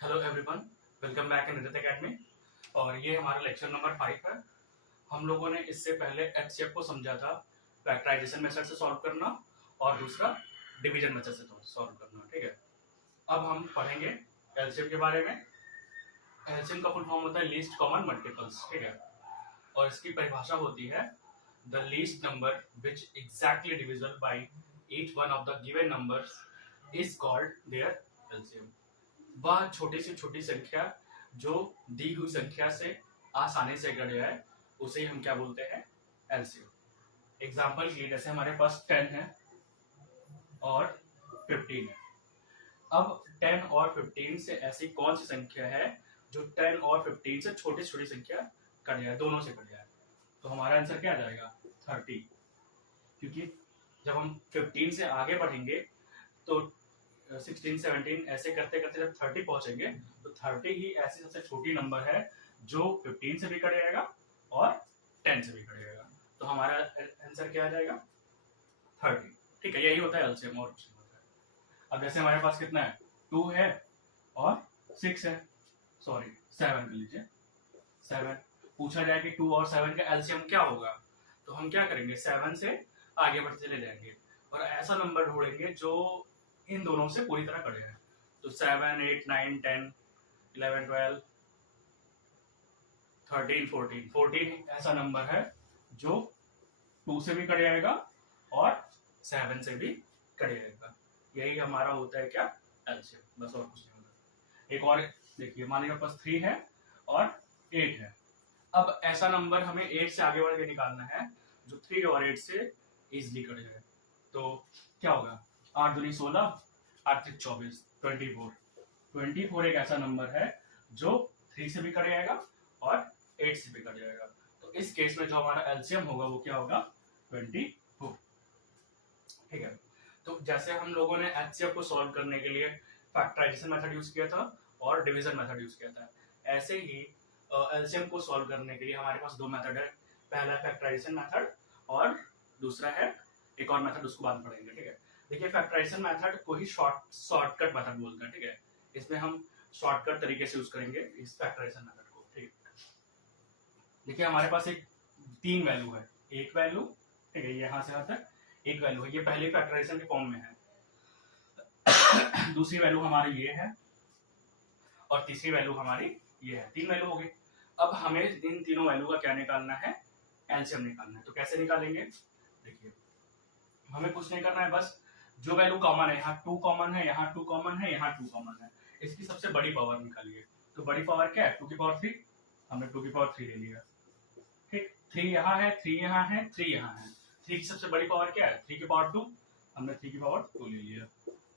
Hello everyone, welcome back in Nitin academy. और ये हमारा लेक्चर नंबर 5 है। हम लोगों ने इससे पहले एचसीएफ को समझा था, फैक्टराइजेशन मेथड से सॉल्व करना और दूसरा डिवीजन मेथड से सॉल्व करना। ठीक है, अब हम पढ़ेंगे एलसीएम के बारे में। एलसीएम का फुल फॉर्म होता है लीस्ट कॉमन मल्टीपल्स। ठीक है, और इसकी परिभाषा होती है the least number which exactly divisible by each one of the given numbers is called their LCM. वह छोटी से छोटी संख्या जो दी हुई संख्या से आसानी से कट जाए उसे हम क्या बोलते हैं, एलसीएम। एग्जाम्पल के लिए जैसे हमारे पास 10 है और 15 है। अब 10 और 15 से ऐसी कौन सी संख्या है जो 10 और 15 से छोटी छोटी संख्या कट जाए, दोनों से कट जाए? तो हमारा आंसर क्या आ जाएगा, 30। क्योंकि जब हम 15 से आगे बढ़ेंगे तो 16, 17 ऐसे करते करते जब 30 पहुंचेंगे तो 30 ही ऐसी सबसे छोटी नंबर है जो 15 से भी कट जाएगा और 10 से भी कट जाएगा। तो हमारा आंसर क्या आ जाएगा, 30। ठीक है, यही होता है एलसीएम और कुछ नहीं होता है। अब जैसे हमारे पास कितना है, 2 है और 6 है, सॉरी 7 कर लीजिए। 7 पूछा जाए कि 2 और 7 का एलसीएम क्या होगा, तो हम क्या करेंगे, 7 से आगे बढ़ते चले जाएंगे और ऐसा नंबर ढूंढेंगे जो इन दोनों से पूरी तरह कटे हैं। तो 7, 8, 9, 10, 11, 12, 13, 14, 14 ऐसा नंबर है जो 2 से भी कट जाएगा और 7 से भी कट जाएगा। यही हमारा होता है क्या, एलसीएम, बस और कुछ नहीं होता। एक और देखिए, मान लीजिए पास 3 है और 8 है। अब ऐसा नंबर हमें 8 से आगे बढ़ के निकालना है जो 3 और 8 से इजिली कट जाए। तो क्या होगा, 8 दूनी 16, 8 त्रिक 24, 24। 24 एक ऐसा नंबर है जो 3 से भी कट जाएगा और 8 से भी कट जाएगा। तो इस केस में जो हमारा एलसीएम होगा वो क्या होगा, 24। ठीक है, तो जैसे हम लोगों ने एचसीएफ को सॉल्व करने के लिए फैक्टराइजेशन मेथड यूज किया था और डिवीजन मेथड यूज किया था, ऐसे ही एलसीएम को सॉल्व करने के लिए हमारे पास दो मेथड है। पहला फैक्टराइजेशन मेथड और दूसरा है एक और मेथड, उसको बाद में पढ़ेंगे। ठीक है, देखिए फैक्टराइजेशन मेथड को ही शॉर्टकट मेथड बोलते हैं। ठीक है, इसमें हम शॉर्टकट तरीके से यूज करेंगे इस फैक्टराइजेशन मेथड को। ठीक है, देखिए हमारे पास एक 3 वैल्यू है, एक वैल्यू, ठीक है, यहाँ से यहाँ तक एक वैल्यू है, ये पहले फैक्टराइजेशन के फॉर्म में है। दूसरी वैल्यू हमारी ये है और तीसरी वैल्यू हमारी ये है, 3 वैल्यू हो गई। अब हमें इन तीनों वैल्यू का क्या निकालना है, एलसीएम निकालना है। तो कैसे निकालेंगे, देखिए हमें कुछ नहीं करना है, बस जो वैल्यू कॉमन है, यहाँ 2 कॉमन है, यहाँ 2 कॉमन है, यहाँ 2 कॉमन है, इसकी सबसे बड़ी पावर निकालिए। तो बड़ी पावर क्या है, 2 की पावर 3, हमने 2 की पावर 3 ले लिया। ठीक, 3 यहाँ है, 3 यहाँ है, 3 यहाँ है, 3 की सबसे बड़ी पावर क्या है, 3 की पावर 2, हमने 3 की पावर 2 ले लिया।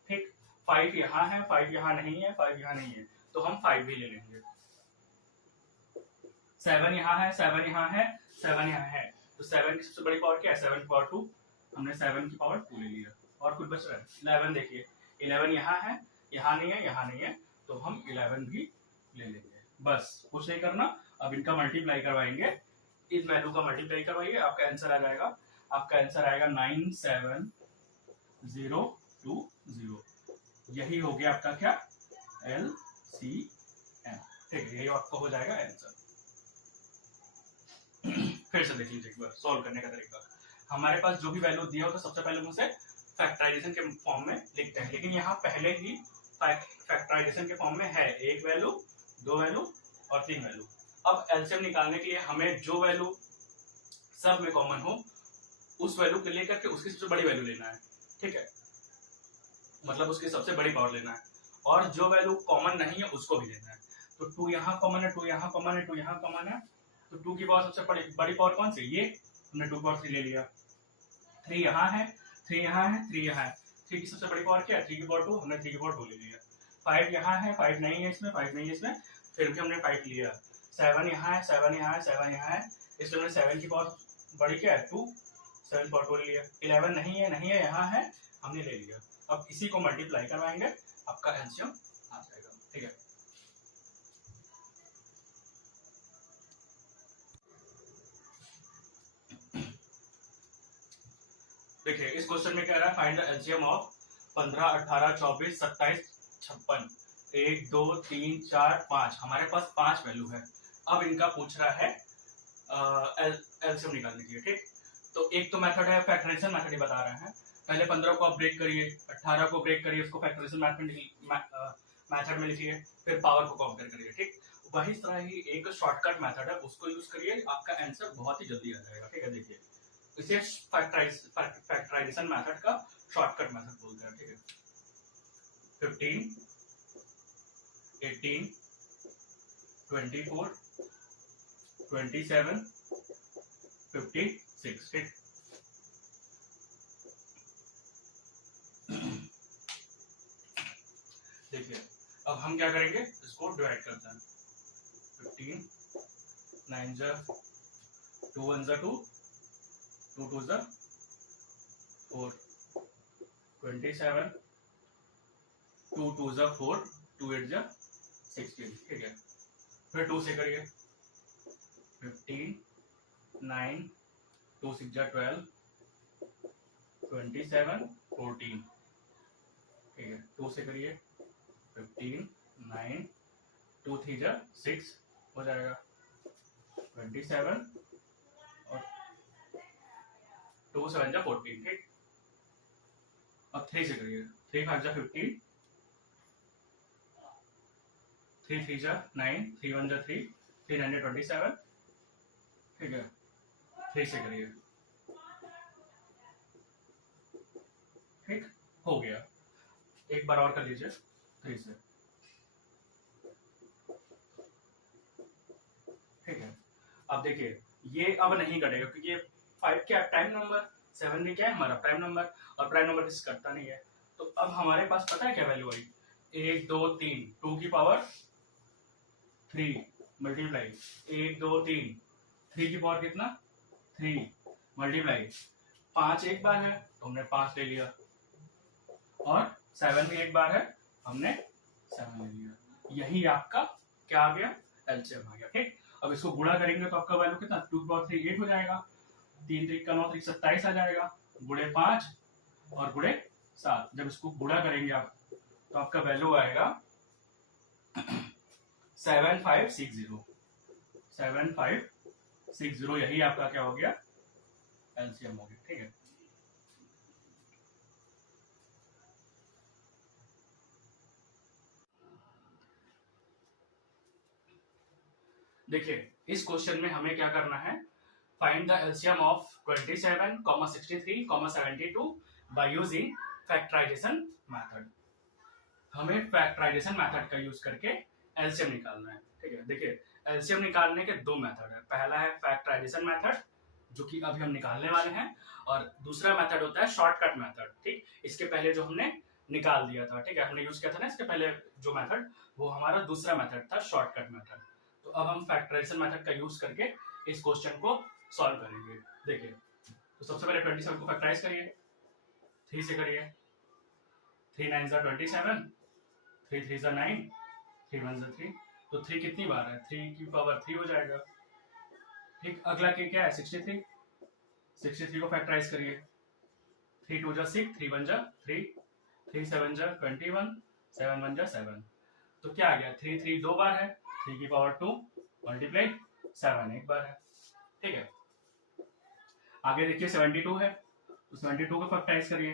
ठीक, 5 यहाँ है, 5 यहाँ नहीं है, 5 यहाँ नहीं है, तो हम 5 भी ले लेंगे। 7 यहाँ है, 7 यहाँ है, 7 यहाँ है, तो 7 की सबसे बड़ी पावर क्या है, 7 की पावर 2, हमने 7 की पावर 2 ले लिया। और कुछ बच रहा है, 11, देखिए 11 यहाँ है, यहाँ नहीं है, यहाँ नहीं है, तो हम 11 भी ले लेंगे। बस कुछ नहीं करना। अब इनका मल्टीप्लाई करवाएंगे, इस वैल्यू का मल्टीप्लाई करवाइए, आपका आंसर आ जाएगा, आपका आंसर आएगा 97020। यही हो गया आपका क्या, एलसीएम। ठीक है, यही आपका हो जाएगा आंसर। फिर से देख लीजिए एक बार सॉल्व करने का तरीका। हमारे पास जो भी वैल्यू दिया हो तो सबसे पहले उसे फैक्टराइजेशन के फॉर्म में लिखते हैं, लेकिन यहाँ पहले ही फैक्टराइजेशन के फॉर्म में है, एक वैल्यू, दो वैल्यू और 3 वैल्यू। अब एलसीएम निकालने के लिए हमें जो वैल्यू सब में कॉमन हो उस वैल्यू को लेकर के उसकी सबसे बड़ी वैल्यू लेना है। ठीक है, मतलब उसकी सबसे बड़ी पावर लेना है, और जो वैल्यू कॉमन नहीं है उसको भी लेना है। तो 2 यहाँ कॉमन है, 2 यहाँ कॉमन है, 2 यहाँ कॉमन है, तो 2 की पावर सबसे बड़ी पावर कौन सी, ये, हमने 2 की पावर 3 ले लिया। 3 यहाँ है, 3 यहाँ है, 3 यहाँ है, 3 की सबसे बड़ी पावर क्या है, 3 की पावर 2, हमने 3 की पावर 2 ले लिया। 5 यहाँ है, 5 नहीं है इसमें, 5 नहीं है इसमें, फिर भी हमने 5 लिया। 7 यहाँ है, 7 यहाँ है, 7 यहाँ है, इसलिए हमने 7 की पावर बड़ी क्या है, 2, 7 की पावर 2 ले लिया। 11 नहीं है, नहीं है, यहाँ है, हमने ले लिया। अब इसी को मल्टीप्लाई करवाएंगे, आपका एलसीएम आ जाएगा। ठीक है, देखिए इस क्वेश्चन में कह रहा है फाइंड द एलसीएम ऑफ 15, 18, 24, 27, 56। 1 2 3 4 5, हमारे पास 5 वैल्यू है। अब इनका पूछ रहा है एलसीएम निकालने के लिए, ठीक। तो एक तो मेथड है फैक्टराइजेशन मेथड ही बता रहे हैं। पहले 15 को आप ब्रेक करिए, 18 को ब्रेक करिए, उसको फैक्टराइजेशन मेथड में लिखिए, फिर पावर को कंपेयर करिए, ठीक। वही तरह ही एक शॉर्टकट मेथड है, उसको यूज करिए, आपका आंसर बहुत ही जल्दी आ जाएगा, ठीक है। देखिए इसे फैक्टराइजेशन मेथड का शॉर्टकट मेथड बोलते हैं, ठीक है। 15 18 24 27 56, ठीक। देखिए अब हम क्या करेंगे, इसको डिवाइड करते हैं। 15 9 जा 2 1 जा 2 2 2 जा 4 27 2 2 जा 4 2 8 जा 16, ठीक है। फिर 2 से करिए, 15 9 2 6 जा 12 27 14, ठीक है। 2 से करिए, 15 9 2 3 जा 6 हो जाएगा 27 और 2 7 जा 14, ठीक। अब 3 से करिए, 3 5 जा 15 3 3 जा 9 3 1 जा 3 3 9 27, ठीक है। 3 से करिए, ठीक हो गया। एक बार और कर लीजिए 3 से, ठीक है। अब देखिए ये अब नहीं कटेगा क्योंकि ये 5 क्या प्राइम नंबर, 7 भी क्या है हमारा प्राइम नंबर, और प्राइम नंबर किसी करता नहीं है। तो अब हमारे पास पता है क्या वैल्यू आई, 1 2 3 2 की पावर 3 मल्टीप्लाई 1 2 3 3 की पावर कितना 3 मल्टीप्लाई 5 एक बार है तो हमने 5 ले लिया, और 7 भी एक बार है हमने 7 ले लिया। यही आपका क्या आ गया, एलसीएम आ गया, ठीक। अब इसको गुणा करेंगे तो आपका वैल्यू कितना 2 की पावर 3 8 हो जाएगा, 3 3 का 9 3 27 आ जाएगा, गुणे 5 और गुणे 7। जब इसको गुणा करेंगे आप तो आपका वैल्यू आएगा 7560 7560, यही आपका क्या हो गया, एलसीएम हो गया, ठीक है। देखिए इस क्वेश्चन में हमें क्या करना है, find the LCM of 27, 63, 72 by using factorization method. हमें फैक्टराइजेशन मेथड का यूज करके एलसीएम निकालना है, ठीक है। देखिए एलसीएम निकालने के दो मेथड है, पहला है फैक्टराइजेशन मेथड जो कि अभी हम निकालने वाले हैं, और दूसरा मेथड होता है शॉर्टकट मेथड, ठीक। इसके पहले जो हमने निकाल दिया था, ठीक है, हमने यूज किया था ना इसके पहले जो मेथड, वो हमारा दूसरा मेथड था शॉर्टकट मेथड। तो अब हम फैक्टराइजेशन मेथड का यूज करके इस क्वेश्चन को सॉल्व करेंगे। देखिए तो सबसे पहले 27 को फैक्टराइज करिए, 3 से करिए, 3 9 जा 27, 3 3 जा 9, 3 1 जा 3, तो 3 कितनी बार है, 3 की पावर 3 हो जाएगा, ठीक। अगला के क्या है 63, 63 को फैक्टराइज करिए, 3 2 जा 6, 3 1 जा 3, 3 7 जा 21, 7 1 जा 7, तो क्या आ गया 3 3 दो बार है, 3 की पावर 2 मल्टीप्लाई 7 एक बार है, ठीक है। आगे देखिए 72 है, तो 72 को फैक्टराइज करिए,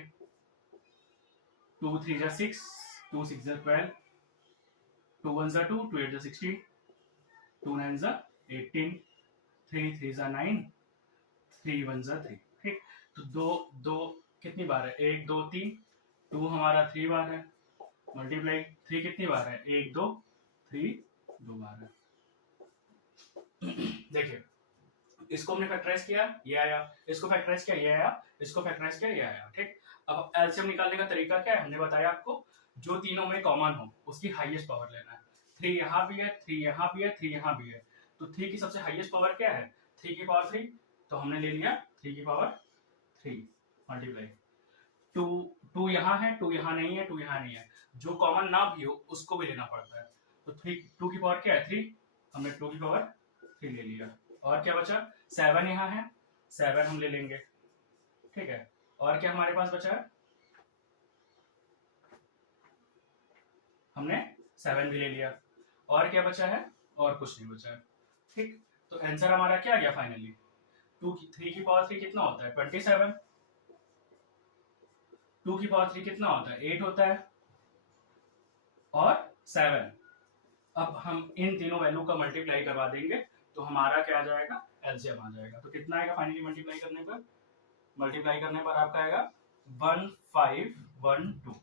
2 3 जा 6, 2 6 जा 12, 2 1 जा 2, 2 8 जा 16, 2 9 जा 18, 3 3 जा 9, 3 1 जा 3, ठीक। तो दो दो कितनी बार है, 1 2 3, 2 हमारा 3 बार है, मल्टीप्लाई 3 कितनी बार है, 1 2 3 2 बार है। देखिए इसको हमने फैक्टराइज किया ये आया, इसको फैक्टराइज किया ये आया, इसको फैक्टराइज किया ये आया, ठीक। अब एलसीएम निकालने का तरीका क्या है, हमने बताया आपको, जो तीनों में कॉमन हो उसकी हाईएस्ट पावर लेना है। 3 यहाँ भी है, 3 यहाँ भी है, 3 यहाँ भी है, तो 3 की सबसे हाईएस्ट पावर क्या है, 3 की पावर 3, तो हमने ले लिया 3 की पावर 3 मल्टीप्लाई 2, 2 यहाँ है, 2 यहाँ नहीं है, 2 यहाँ नहीं है, जो कॉमन ना भी हो उसको भी लेना पड़ता है। तो 3 2 की पावर क्या है 3, हमने 2 की पावर 3 ले लिया, और क्या बचा 7 यहाँ है, 7 हम ले लेंगे, ठीक है। और क्या हमारे पास बचा है, हमने 7 भी ले लिया, और क्या बचा है, और कुछ नहीं बचा है। ठीक, तो आंसर हमारा क्या आ गया फाइनली, 3 की पावर 3 कितना होता है 27, 2 की पावर 3 कितना होता है 8 होता है, और 7। अब हम इन तीनों वैल्यू का मल्टीप्लाई करवा देंगे तो हमारा क्या आ जाएगा, एलसीएम आ जाएगा। तो कितना आएगा फाइनली मल्टीप्लाई करने पर, आपका आएगा 1512,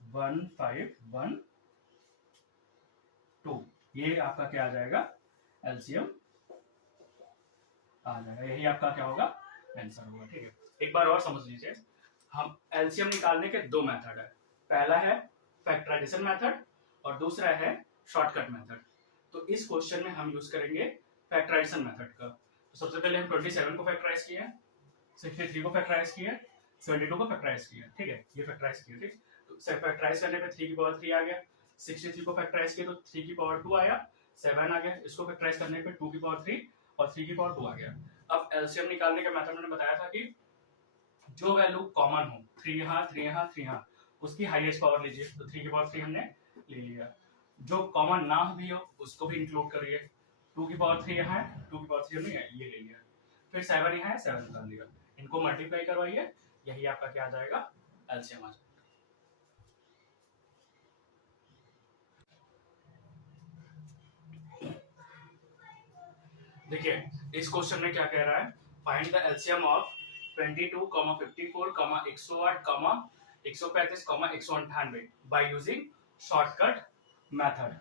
1512, ये आपका क्या आ जाएगा, एलसीएम आ जाएगा। यही आपका क्या होगा, आंसर होगा। ठीक है, एक बार और समझ लीजिए, हम एलसीएम निकालने के दो मेथड है, पहला है फैक्टराइजेशन मेथड और दूसरा है शॉर्टकट मेथड। तो इस क्वेश्चन में हम यूज करेंगे फैक्टराइजेशन मेथड का। तो सबसे पहले हम 27 को फैक्टराइज किए, 63 को फैक्टराइज किए, 72 को फैक्टराइज किया। ठीक है, ये फैक्टराइज किए। ठीक, तो फैक्टराइज करने पे 3 की पावर 3 आ गया, 63 को फैक्टराइज किया तो 3 की पावर 2 आया, 7 आ गया, इसको फैक्टराइज करने पे 2 की पावर 3 और 3 की पावर 2 आ गया। अब एलसीएम निकालने का मेथड मैंने बताया था कि जो वैल्यू कॉमन हो, 3 यहाँ 3 यहाँ 3 यहाँ, उसकी हाईएस्ट पावर लीजिए। तो 3 की पावर 3 हमने ले लिया, जो कॉमन ना भी हो उसको भी इंक्लूड करिए। 2 की पावर 3 यहाँ है, 2 की पावर 3 हमने ये ले लिया, फिर 7 यहाँ है, 7 निकाल लिया, इनको मल्टीप्लाई करवाइए, यही आपका क्या आ जाएगा, एलसीएम आ जाएगा। देखिए इस क्वेश्चन में क्या कह रहा है, find the LCM of 22, 54, 108, 135, 198 by using shortcut method.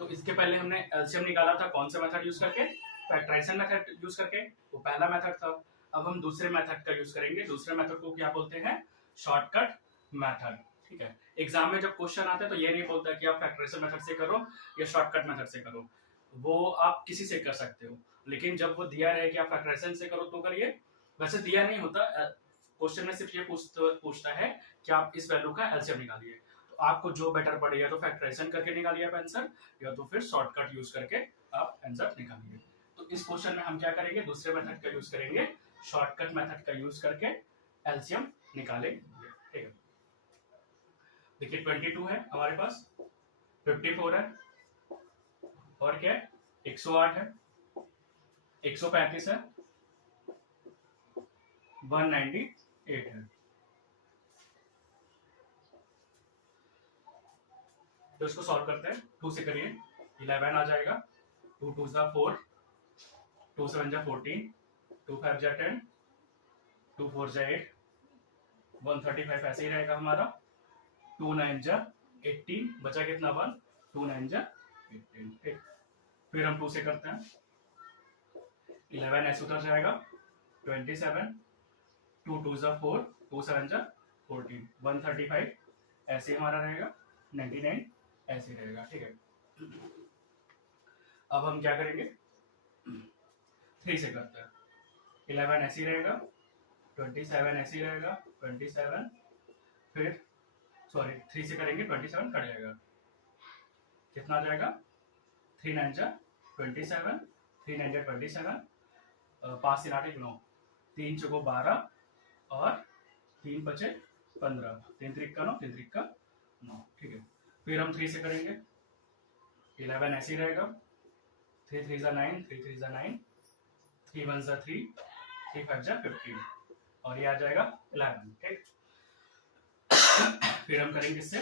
तो इसके पहले हमने एलसीएम निकाला था कौन सा मेथड यूज करके, फैक्टराइजेशन मेथड यूज करके, वो पहला मेथड था। अब हम दूसरे मेथड का यूज करेंगे, दूसरे मेथड को क्या बोलते हैं, शॉर्टकट मेथड। ठीक है, एग्जाम में जब क्वेश्चन आता है तो ये नहीं बोलता कि आप फैक्टराइजेशन मेथड से करो या शॉर्टकट मेथड से करो, वो आप किसी से कर सकते हो, लेकिन जब वो दिया रहे कि आप फैक्टराइजेशन से करो तो करिए। वैसे दिया नहीं होता, क्वेश्चन में सिर्फ ये पूछता है कि आप इस वैल्यू का एलसीएम निकालिए, तो आपको जो बेटर पड़े या तो फैक्टराइजेशन करके निकालिए आप आंसर, या तो फिर शॉर्टकट यूज करके आप आंसर निकालिए। तो इस क्वेश्चन में हम क्या करेंगे, दूसरे मेथड का यूज करेंगे, शॉर्टकट मेथड का यूज करके एलसीएम निकालेंगे। ठीक है, देखिए 22 है हमारे पास, 54 है, और क्या है 108 है, 135 है, 198 है। तो इसको सॉल्व करते हैं, 2 से करिए, 11 आ जाएगा, 2 2 जा 4, 2 7 जा 14, 2 5 जा 10, 2 4 जा 8, 135 ऐसे ही रहेगा हमारा, 2 9 जा 18, बचा कितना 1, 2 9 जा 18। ठीक, फिर हम 2 से करते हैं, 11 ऐसे उतर जाएगा, 27, 2 2 जा 4, 2 7 जा 14, 135 ऐसे हमारा रहेगा, 99 ऐसे रहेगा। ठीक है, अब हम क्या करेंगे, 3 से करते हैं, 11 ऐसे ही रहेगा, 27 ऐसे ही रहेगा, 27, फिर सॉरी 3 से करेंगे 27 कट जाएगा, कितना आ जाएगा, 3 9 जा 27, 3 9 जा 27, 5 से 8 9, 3 चौको 12 और 3 बचे 15, 3 3 का 9, 3 3 का 9। ठीक है, फिर हम 3 से करेंगे, 11 ऐसे ही रहेगा, 3 3 जा 9, 3 3 जा 9, 3 1 जा 3, 3 5 जा 15, और ये आ जाएगा 11। ठीक, फिर हम करेंगे इससे,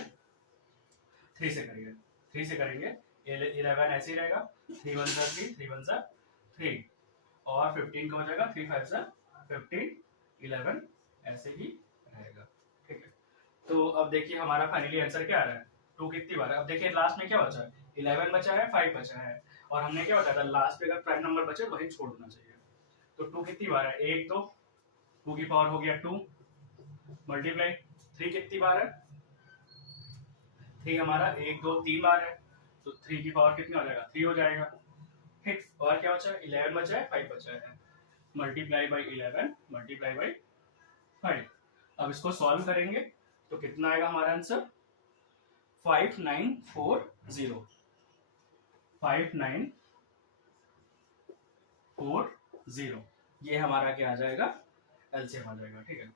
3 से करेंगे, 3 से करेंगे, 11 ऐसे ही रहेगा, 3 1 जा 3, 3 1 जा 3, और 15 का हो जाएगा, 3 5 जा 15, 11 ऐसे ही रहेगा। ठीक है, तो अब देखिए हमारा फाइनली आंसर क्या आ रहा है, 2 कितनी बार है। अब देखिए लास्ट में क्या बचा है, 11 बचा है, 5 बचा है, और हमने क्या बताया था लास्ट में अगर प्राइम नंबर बचे वही छोड़ देना चाहिए। तो 2 कितनी बार है, 1 तो 2 की पावर हो गया 2, मल्टीप्लाई 3 कितनी बार है, 3 हमारा 1 2 3 बार है, तो 3 की पावर कितनी हो जाएगा, 3 हो जाएगा। ठीक, और क्या बचा है, 11 बचा है, 5 बचा है, मल्टीप्लाई बाई 11 मल्टीप्लाई बाई 5। अब इसको सॉल्व करेंगे तो कितना आएगा हमारा आंसर, 5940, 5940, ये हमारा क्या आ जाएगा, एलसीएम आ जाएगा। ठीक है,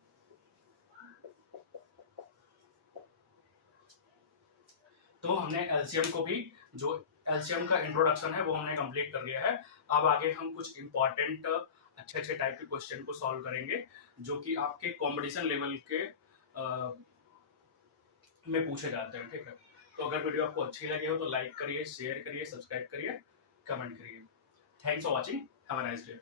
तो तो हमने एलसीएम को भी, जो एलसीएम का इंट्रोडक्शन है वो हमने कंप्लीट कर लिया है। अब आगे हम कुछ इंपॉर्टेंट अच्छे अच्छे टाइप के क्वेश्चन को सॉल्व करेंगे जो कि आपके कॉम्पिटिशन लेवल के में पूछे जाते हैं, ठीक है। तो अगर वीडियो आपको अच्छी लगी हो तो लाइक करिए, शेयर करिए, सब्सक्राइब करिए, कमेंट करिए। Thanks for watching, have a nice day.